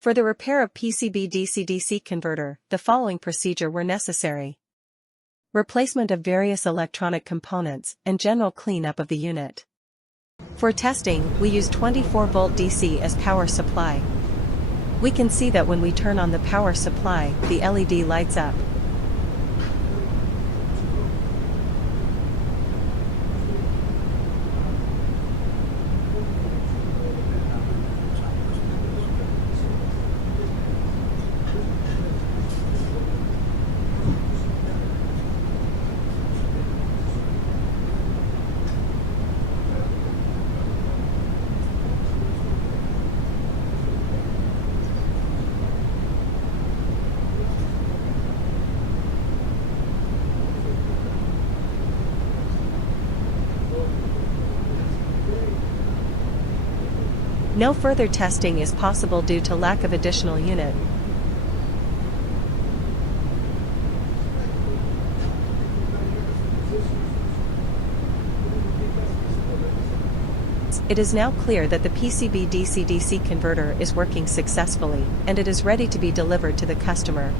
For the repair of PCB DC-DC converter, the following procedure were necessary. Replacement of various electronic components and general cleanup of the unit. For testing, we use 24-volt DC as power supply. We can see that when we turn on the power supply, the LED lights up. No further testing is possible due to lack of additional unit. It is now clear that the PCB DC-DC converter is working successfully, and it is ready to be delivered to the customer.